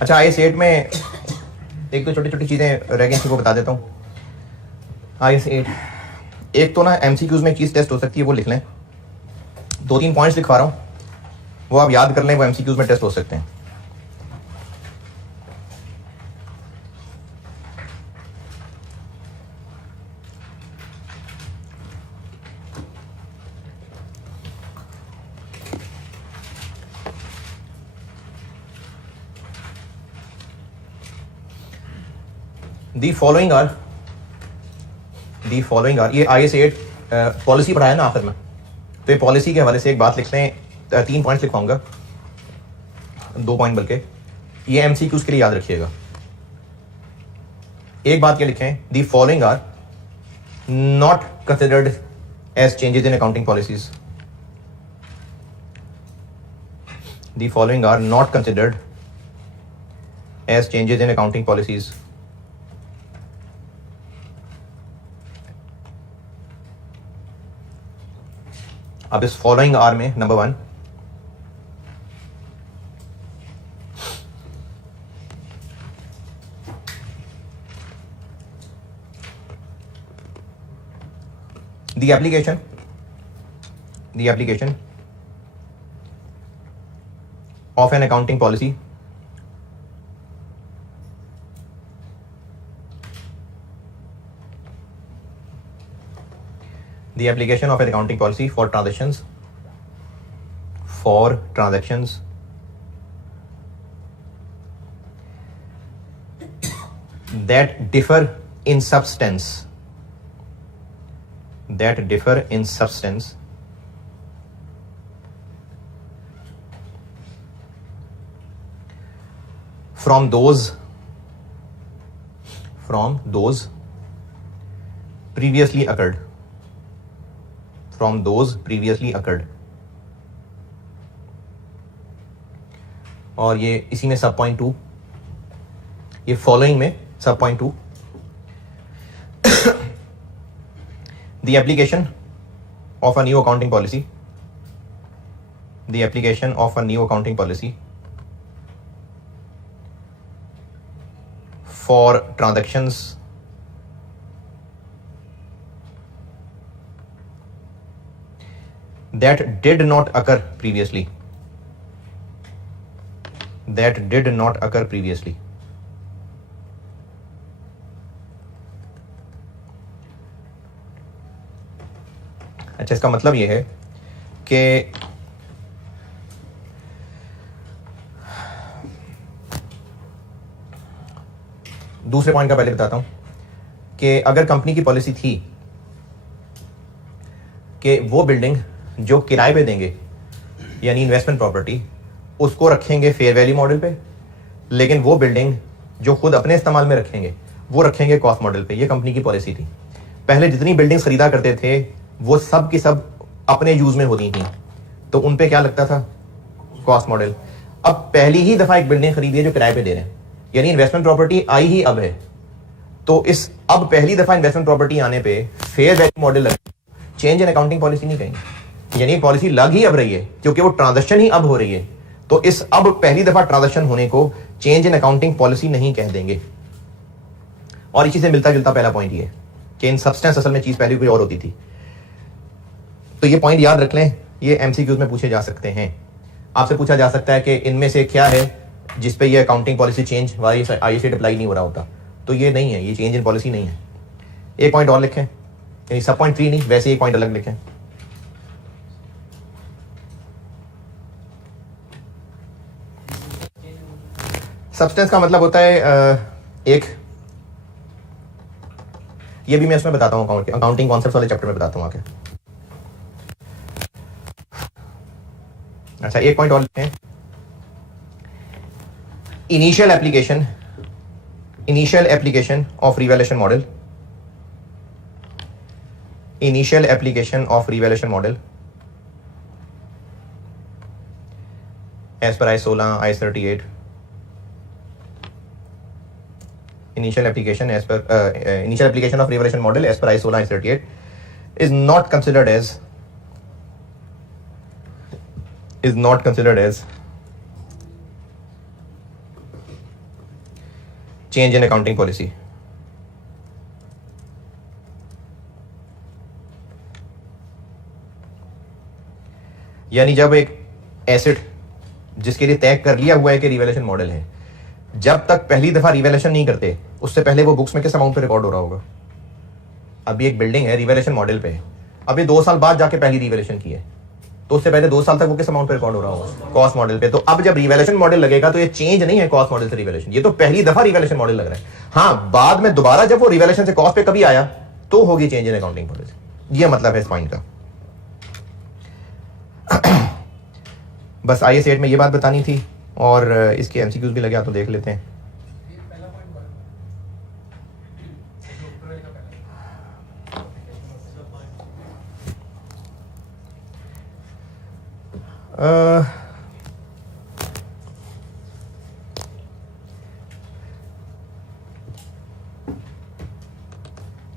अच्छा, IS-8 में एक तो छोटी छोटी चीज़ें रह गई थी, वो बता देता हूँ। IS-8 एक तो ना MCQs में चीज़ टेस्ट हो सकती है, वो लिख लें। 2-3 पॉइंट्स लिखवा रहा हूँ, वो आप याद कर लें, वो MCQs में टेस्ट हो सकते हैं। दी फॉलोइंग आर ये IS-8 पॉलिसी पढ़ाया ना आखिर में, तो ये पॉलिसी के हवाले से एक बात लिखते हैं। 3 पॉइंट्स लिखवाऊंगा, 2 पॉइंट बल्कि, ये MCQs के लिए याद रखिएगा। एक बात क्या लिखें, the following are not considered as changes in accounting policies. The following are not considered as changes in accounting policies. अब इस फॉलोइंग आर में number 1, the application of an accounting policy for transactions that differ in substance from those previously occurred. और ये इसी में सब point 2, ये following में सब point 2, the application of a new accounting policy for transactions that did not occur previously. अच्छा, इसका मतलब ये है कि दूसरे पॉइंट का पहले बताता हूं कि अगर कंपनी की पॉलिसी थी कि वो बिल्डिंग जो किराए पे देंगे यानी इन्वेस्टमेंट प्रॉपर्टी, उसको रखेंगे फेयर वैल्यू मॉडल पे, लेकिन वो बिल्डिंग जो खुद अपने इस्तेमाल में रखेंगे वो रखेंगे कॉस्ट मॉडल पे। ये कंपनी की पॉलिसी थी। पहले जितनी बिल्डिंग्स खरीदा करते थे वो सब की सब अपने यूज में होती थी, तो उन पे क्या लगता था, कॉस्ट मॉडल। अब पहली ही दफा एक बिल्डिंग खरीदी है जो किराए पे दे रहे हैं, यानी इन्वेस्टमेंट प्रॉपर्टी आई ही अब है, तो इस अब पहली दफा इन्वेस्टमेंट प्रॉपर्टी आने पे फेयर वैल्यू मॉडल लगे, चेंज इन अकाउंटिंग पॉलिसी नहीं कहेंगे, यानी पॉलिसी लग ही अब रही है क्योंकि वो ट्रांजैक्शन ही अब हो रही है, तो इस अब पहली दफा ट्रांजैक्शन होने को चेंज इन अकाउंटिंग पॉलिसी नहीं कह देंगे। और इसी से मिलता जुलता पहला पॉइंट ये कि इन सब्सटेंस असल में चीज पहले कोई और होती थी। तो ये पॉइंट याद रख लें, ये MCQs में पूछे जा सकते हैं। आपसे पूछा जा सकता है कि इनमें से क्या है जिसपे ये अकाउंटिंग पॉलिसी चेंज वाली IS-8 अप्लाई नहीं हो रहा होता, तो ये नहीं है, ये चेंज इन पॉलिसी नहीं है। एक पॉइंट और लिखें, यानी सब पॉइंट 3 नहीं, वैसे एक पॉइंट अलग लिखें। सब्सटेंस का मतलब होता है एक, ये भी मैं इसमें बताता हूँ, अकाउंटिंग कॉन्सेप्ट्स वाले चैप्टर में बताता हूँ आके। अच्छा, एक पॉइंट और लिखें, initial application of revaluation model, as per I-16, I-38, initial application of revaluation model as per I-16, I-38 is not considered as change in accounting policy. यानी जब एक एसेट जिसके लिए तय कर लिया हुआ है कि रिवैल्यूएशन मॉडल है, जब तक पहली दफा रिवैल्यूएशन नहीं करते उससे पहले वो बुक्स में किस अमाउंट पे रिकॉर्ड हो रहा होगा। अभी एक बिल्डिंग है रिवैल्यूएशन मॉडल पे है, अभी 2 साल बाद जाके पहली रिवैल्यूएशन की है, तो उससे पहले 2 साल तक वो किस अमाउंट पे रिकॉर्ड हो रहा होगा, कॉस्ट मॉडल पे। तो अब जब रिवैल्यूएशन मॉडल लगेगा तो ये चेंज नहीं है कॉस्ट मॉडल से रिवैल्यूएशन, ये तो पहली दफा रिवैल्यूएशन मॉडल लग रहा है। हाँ, बाद में दोबारा जब वो रिवैल्यूएशन से कॉस्ट पे कभी आया तो होगी चेंज इन अकाउंटिंग पॉलिसी। ये मतलब है इस पॉइंट का। बस IS8 में ये बात बतानी थी, और इसके MCQs भी लगे, तो देख लेते हैं।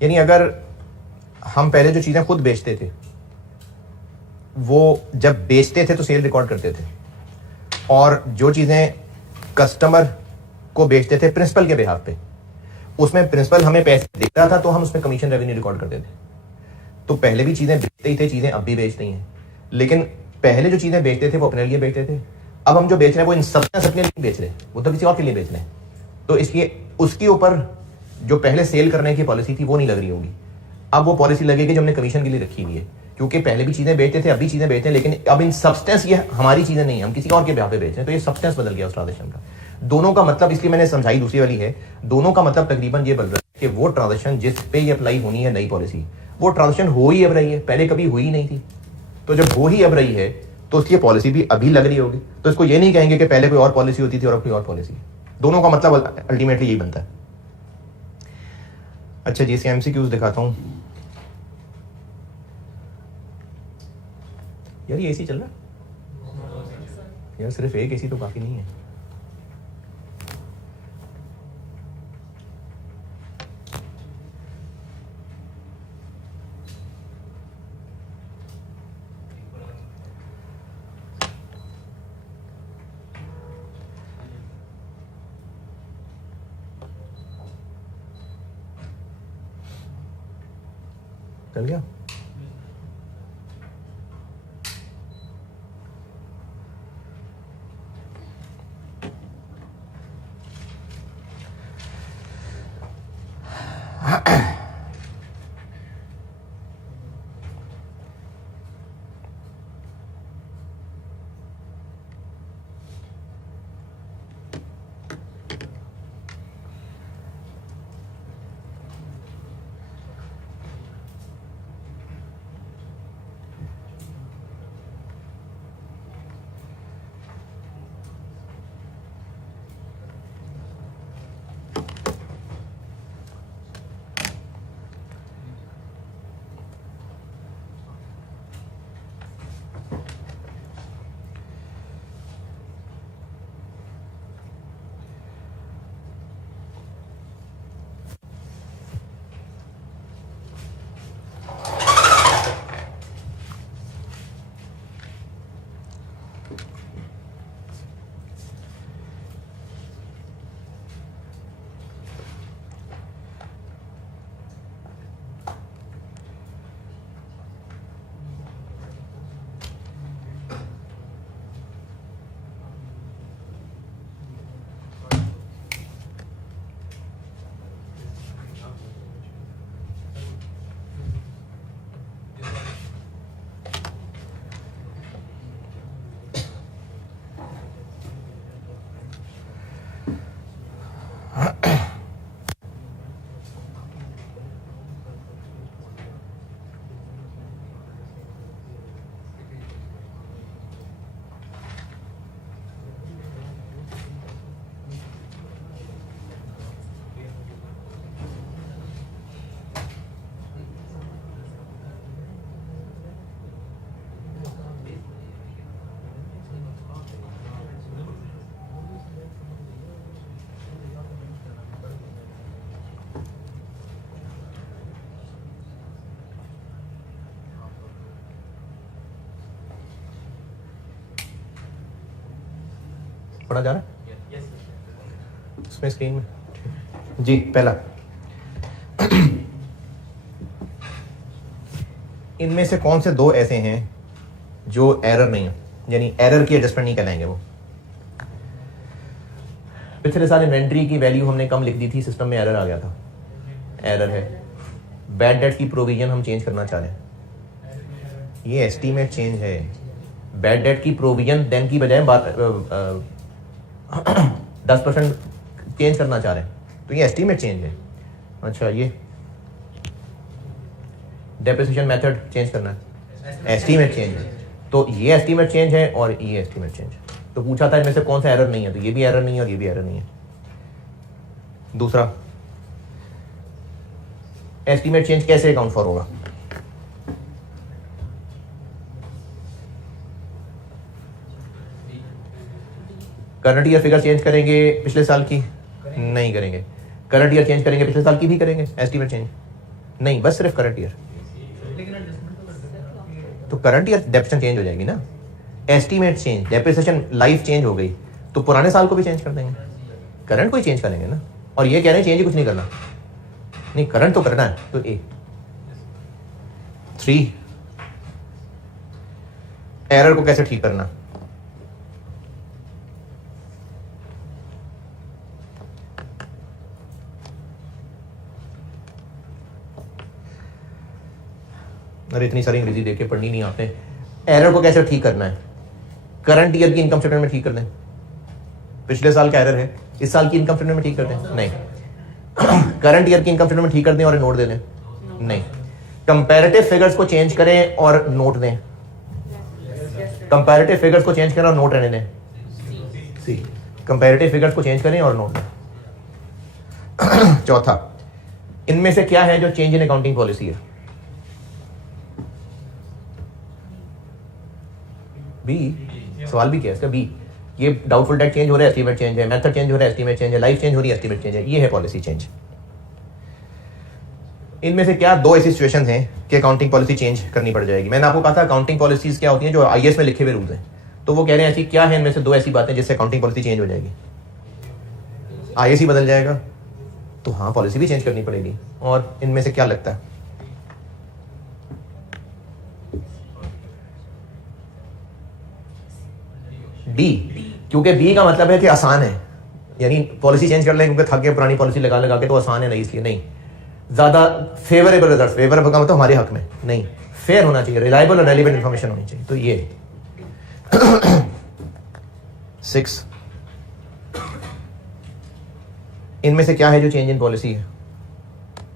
यानी अगर हम पहले जो चीजें खुद बेचते थे, वो जब बेचते थे तो सेल रिकॉर्ड करते थे, और जो चीजें कस्टमर को बेचते थे प्रिंसिपल के बिहाफ पे, उसमें प्रिंसिपल हमें पैसे देता था तो हम उसमें कमीशन रेवेन्यू रिकॉर्ड करते थे। तो पहले भी चीजें बेचते ही थे, चीजें अब भी बेच रही हैं, लेकिन पहले जो चीजें बेचते थे वो अपने लिए बेचते थे, अब हम जो बेच रहे हैं वो इन सब्सियां अपने लिए बेच रहे हैं, वो तो किसी और के लिए बेच रहे हैं। तो इसलिए उसके ऊपर जो पहले सेल करने की पॉलिसी थी वो नहीं लग रही होगी, अब वो पॉलिसी लगेगी जो हमने कमीशन के लिए रखी हुई है, क्योंकि पहले भी चीजें बेचते थे, अभी चीजें बेचते हैं, लेकिन अब इन सब्सटेंस ये हमारी चीजें नहीं है, हम किसी और के ब्याह पे बेच रहे हैं, तो ये सब्सटेंस बदल गया उस ट्रांजेक्शन का। दोनों का मतलब, इसलिए मैंने समझाई दूसरी वाली है, दोनों का मतलब तकरीबन ये बदल रहा है कि वो ट्रांजेक्शन जिस पे ये अप्लाई होनी है नई पॉलिसी, वो ट्रांजेक्शन हो ही अब रही है, पहले कभी हुई नहीं थी। तो जब हो ही अब रही है तो उसकी पॉलिसी भी अभी लग रही होगी, तो इसको ये नहीं कहेंगे कि पहले कोई और पॉलिसी होती थी और अब कोई और पॉलिसी। दोनों का मतलब अल्टीमेटली यही बनता है। अच्छा जी, इसके MCQs दिखाता हूं। यार ये AC चल रहा है यार, सिर्फ एक AC तो काफी नहीं है। चल गया। पढ़ा जा रहा है इसमें स्क्रीन में? जी पहला, इनमें से कौन से दो ऐसे हैं जो एरर नहीं है, यानी एरर की एडजस्टमेंट नहीं कहलाएंगे वो? पिछले साल इन्वेंट्री की वैल्यू हमने कम लिख दी थी, सिस्टम में एरर आ गया था, एरर है। बैड डेट की प्रोविजन हम चेंज करना चाह रहे हैं, ये एस्टीमेट चेंज है। बैड डेट की प्रोविजन देन की बजाय 10% चेंज करना चाह रहे हैं, तो ये एस्टीमेट चेंज है। अच्छा, ये डेप्रिसिएशन मेथड चेंज करना है, एस्टीमेट चेंज है। तो ये एस्टीमेट चेंज है और ये एस्टीमेट चेंज है। तो पूछा था इनमें से कौन सा एरर नहीं है, तो ये भी एरर नहीं है और ये भी एरर नहीं है। दूसरा, एस्टीमेट चेंज कैसे अकाउंट फॉर होगा? करंट ईयर फिगर चेंज करेंगे पिछले साल की? नहीं करेंगे। करंट ईयर चेंज करेंगे पिछले साल की भी करेंगे? एस्टीमेट चेंज नहीं, बस सिर्फ करंट ईयर। तो करंट ईयर डेप्रिसिएशन चेंज हो जाएगी ना, estimate change, depreciation life change हो गई, तो पुराने साल को भी चेंज कर देंगे, करंट को ही चेंज करेंगे ना। और ये कह रहे हैं चेंज ही कुछ नहीं करना, नहीं करंट तो करना है। तो ए 3, एरर को कैसे ठीक करना? अरे इतनी सारी अंग्रेजी देख के पढ़नी नहीं आपने। एरर को कैसे ठीक करना है? करंट ईयर की इनकम स्टेटमेंट में ठीक कर दें। पिछले साल का एरर है, इस साल की इनकम स्टेटमेंट में ठीक कर दें? नहीं। करंट ईयर की इनकम स्टेटमेंट में ठीक कर दें और नोट दे दें? नहीं। कंपैरेटिव फिगर्स को चेंज करें और नोट दें? कंपैरेटिव फिगर्स को चेंज करें और नोट रहने दें? सी। कंपैरेटिव फिगर्स को चेंज करें और नोट दें। चौथा, इनमें से क्या है जो चेंज इन अकाउंटिंग पॉलिसी है? बी। सवाल भी क्या है इसका? बी। ये डाउटफुल डेट चेंज हो रहा है, एस्टीमेट चेंज है, मेथड चेंज हो रहा है, एस्टीमेट चेंज है, लाइफ चेंज हो रही है, एस्टीमेट चेंज है, ये है पॉलिसी चेंज। इनमें से क्या दो ऐसी सिचुएशंस हैं कि अकाउंटिंग पॉलिसी चेंज करनी पड़ जाएगी? मैंने आपको कहा था अकाउंटिंग पॉलिसीज क्या होती हैं, जो आईएएस में लिखे हुए रूल्स हैं। तो वो कह रहे हैं ऐसी क्या है इनमें से दो ऐसी बातें जिससे अकाउंटिंग पॉलिसी चेंज हो जाएगी? आईएएस ही बदल जाएगा, तो हाँ पॉलिसी भी चेंज करनी पड़ेगी। और इनमें से क्या लगता है? डी। क्योंकि बी का मतलब है कि आसान है, यानी पॉलिसी चेंज कर लें क्योंकि थक गए पुरानी पॉलिसी लगा लगा के, तो आसान है नहीं, इसलिए नहीं। ज्यादा फेवरेबल रिजल्ट, फेवरेबल का मतलब हमारे हक में नहीं, फेयर होना चाहिए, रिलायबल और रेलिवेंट इंफॉर्मेशन होनी चाहिए। तो ये 6, इनमें से क्या है जो चेंज इन पॉलिसी है?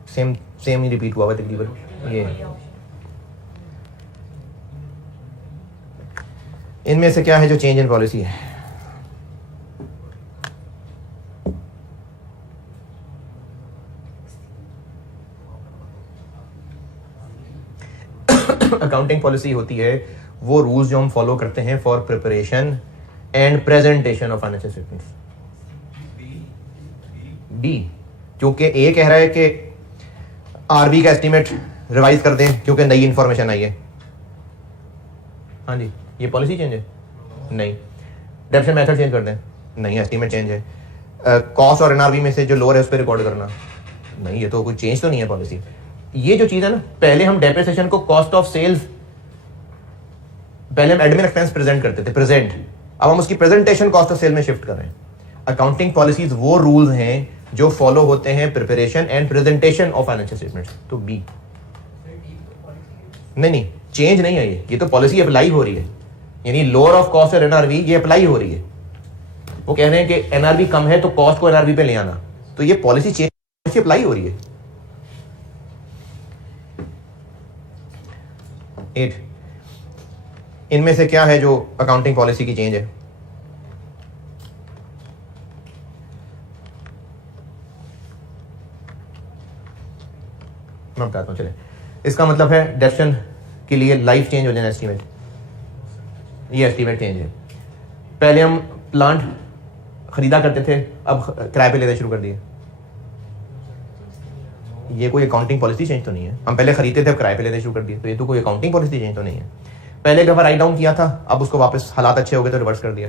सेम ही रिपीट हुआ तकरीबन। ये इनमें से क्या है जो चेंज इन पॉलिसी है? अकाउंटिंग पॉलिसी होती है वो रूल्स जो हम फॉलो करते हैं for preparation and presentation of financial statements. B, क्योंकि ए कह रहा है कि आरबी का एस्टीमेट रिवाइज कर दें क्योंकि नई इंफॉर्मेशन आई है। हाँ जी, ये पॉलिसी चेंज है? नहीं। डेप्रिसिएशन मेथड चेंज कर दें? नहीं, एस्टीमेट चेंज है। कॉस्ट और एनआरबी में से जो लोअर है उस पर रिकॉर्ड करना? नहीं, ये तो कोई चेंज तो नहीं है पॉलिसी। ये जो चीज है ना, पहले हम डेप्रिसिएशन को कॉस्ट ऑफ सेल्स, पहले हम एडमिन एक्सपेंस प्रेजेंट करते थे, प्रेजेंट, अब हम उसकी प्रेजेंटेशन कॉस्ट ऑफ सेल में शिफ्ट कर रहे हैं। अकाउंटिंग पॉलिसीज वो रूल्स हैं जो फॉलो होते हैं preparation and presentation of financial statements. तो बी। नहीं, चेंज नहीं है ये तो पॉलिसी अप्लाई हो रही है, यानी लोअर ऑफ कॉस्ट और एनआरवी ये अप्लाई हो रही है। वो कह रहे हैं कि एनआरवी कम है तो कॉस्ट को एनआरवी पे ले आना, तो ये पॉलिसी चेंज अप्लाई हो रही है। 8, इनमें से क्या है जो अकाउंटिंग पॉलिसी की चेंज है? मैं बताता हूं, चले। इसका मतलब है डेप्रिसिएशन के लिए लाइफ चेंज हो जाना, एस्टीमेट, ये एस्टीमेट चेंज है। पहले हम प्लांट खरीदा करते थे, अब किराए पे लेना शुरू कर दिए। ये कोई अकाउंटिंग पॉलिसी चेंज तो नहीं है। हम पहले खरीदते थे, अब किराए पे लेना शुरू कर दिए, तो ये तो कोई अकाउंटिंग पॉलिसी चेंज तो नहीं है। पहले एक दफा राइट डाउन किया था, अब उसको वापस हालात अच्छे हो गए तो रिवर्स कर दिया,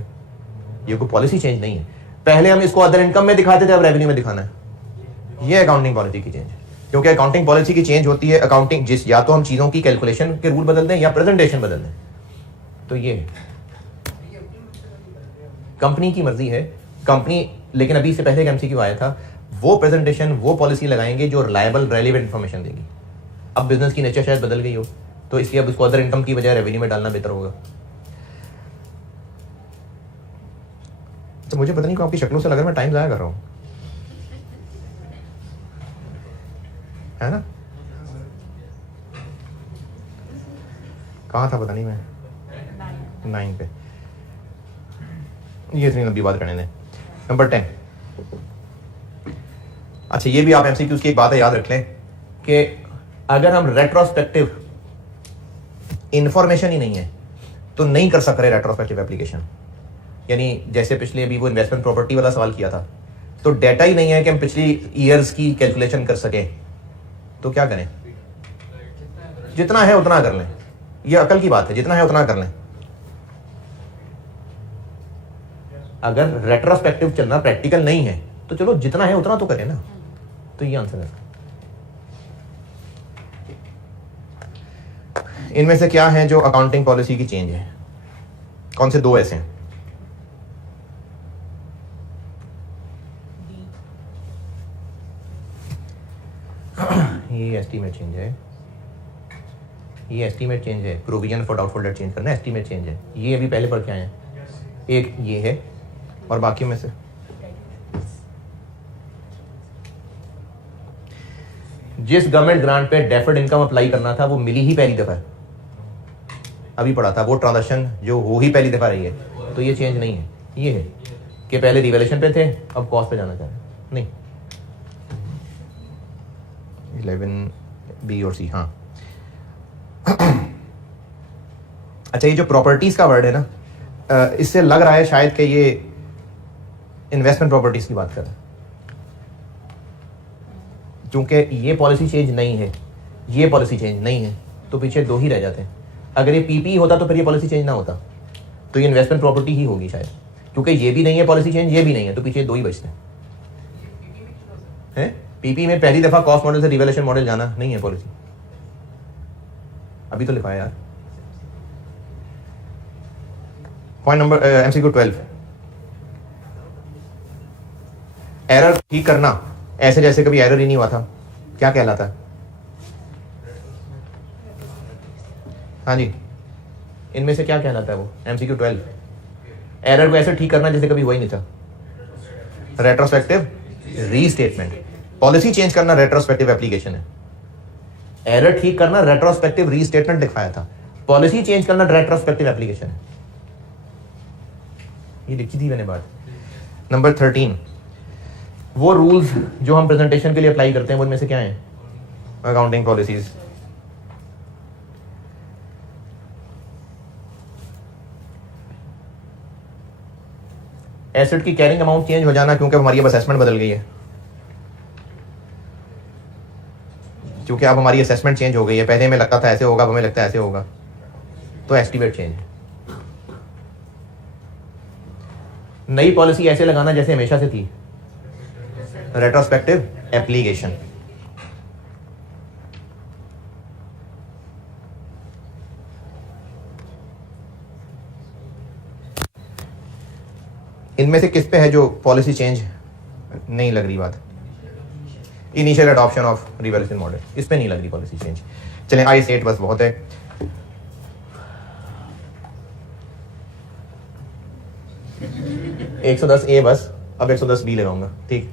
ये कोई पॉलिसी चेंज नहीं है। पहले हम इसको अदर इनकम में दिखाते थे, अब रेवेन्यू में दिखाना है, ये अकाउंटिंग पॉलिसी की चेंज है, क्योंकि अकाउंटिंग पॉलिसी की चेंज होती है अकाउंटिंग जिस या तो हम चीज़ों की कैलकुलेशन के रूल बदल दें या प्रेजेंटेशन बदल दें। तो ये कंपनी की मर्जी है, कंपनी, लेकिन अभी इससे पहले एक एमसीक्यू आया था, वो प्रेजेंटेशन वो पॉलिसी लगाएंगे जो रिलायबल रेलिवेंट इन्फॉर्मेशन देगी। अब बिजनेस की नेचर शायद बदल गई हो, तो इसलिए अब उसको अदर इनकम की बजाय रेवेन्यू में डालना बेहतर होगा। तो मुझे पता नहीं क्यों आपकी शक्लों से लग रहा है मैं टाइम ज़ाया कर रहा हूँ, है ना? कहाँ था पता नहीं, मैं 9 पे। ये इतनी लंबी बात करने दें। नंबर 10। अच्छा, ये भी आप एमसीक्यूज की एक बात है, याद रख लें कि अगर हम रेट्रोस्पेक्टिव इंफॉर्मेशन ही नहीं है तो नहीं कर सक रहे रेट्रोस्पेक्टिव एप्लीकेशन। यानी जैसे पिछले अभी वो इन्वेस्टमेंट प्रॉपर्टी वाला सवाल किया था, तो डेटा ही नहीं है कि हम पिछली ईयर्स की कैलकुलेशन कर सकें, तो क्या करें? जितना है उतना कर लें। ये अकल की बात है, जितना है उतना कर लें। अगर रेट्रोस्पेक्टिव चलना प्रैक्टिकल नहीं है तो चलो जितना है उतना तो करें ना। तो ये आंसर है। इनमें से क्या है जो अकाउंटिंग पॉलिसी की चेंज है? कौन से दो ऐसे हैं? ये एस्टीमेट चेंज है, ये एस्टीमेट चेंज है, provision for doubtful debt change करना एस्टीमेट चेंज है। ये अभी पहले पढ़ के आए हैं। एक ये है और बाकी में से जिस गवर्नमेंट ग्रांट पे डेफर्ड इनकम अप्लाई करना था वो मिली ही पहली दफा है, अभी पढ़ा था, वो ट्रांजैक्शन जो हो ही पहली दफा रही है। तो ये चेंज नहीं है, ये है कि पहले रिवैल्यूएशन पे थे अब कॉस्ट पे जाना चाह रहे हैं। नहीं, 11B और C। हाँ अच्छा, ये जो प्रॉपर्टीज का वर्ड है ना, इससे लग रहा है शायद कि ये इन्वेस्टमेंट प्रॉपर्टीज की बात कर रहा है, क्योंकि ये पॉलिसी चेंज नहीं है, ये पॉलिसी चेंज नहीं है, तो पीछे दो ही रह जाते हैं। अगर ये पीपी होता तो फिर ये पॉलिसी चेंज ना होता, तो ये इन्वेस्टमेंट प्रॉपर्टी ही होगी शायद, क्योंकि ये भी नहीं है पॉलिसी चेंज, ये भी नहीं है, तो पीछे दो ही बचते हैं। पीपी में पहली दफा कॉस्ट मॉडल से रिवैल्यूएशन मॉडल जाना नहीं है पॉलिसी, अभी तो लिखा है यार। पॉइंट नंबर एमसीक्यू 12, एरर ठीक करना ऐसे जैसे कभी एरर ही नहीं हुआ था, क्या कहलाता है? हाँ जी, इनमें से क्या कहलाता है वो? एमसीक्यू 12, एरर को ऐसे ठीक करना जैसे कभी हुआ ही नहीं था, रेट्रोस्पेक्टिव रीस्टेटमेंट। पॉलिसी चेंज करना रेट्रोस्पेक्टिव एप्लीकेशन है, एरर ठीक करना रेट्रोस्पेक्टिव रीस्टेटमेंट दिखाया था, पॉलिसी चेंज करना रेट्रोस्पेक्टिव एप्लीकेशन है। ये लिखी थी मैंने बात। नंबर 13, वो रूल्स जो हम प्रेजेंटेशन के लिए अप्लाई करते हैं वो इनमें से क्या है? Accounting policies. एसेट की कैरिंग अमाउंट चेंज हो जाना क्योंकि हमारी अब असेसमेंट बदल गई है, क्योंकि अब हमारी असेसमेंट चेंज हो गई है। पहले में लगता था ऐसे होगा, अब हमें लगता है ऐसे होगा, तो एस्टीमेट चेंज। नई पॉलिसी ऐसे लगाना जैसे हमेशा से थी, रेट्रोस्पेक्टिव एप्लीकेशन। इनमें से किस पे है जो पॉलिसी चेंज नहीं लग रही बात? Initial adoption of revaluation model, इस पे नहीं लग रही पॉलिसी चेंज। चलें आई 8 बस बहुत है। एक 110A बस, अब 110B लगाऊंगा, ठीक।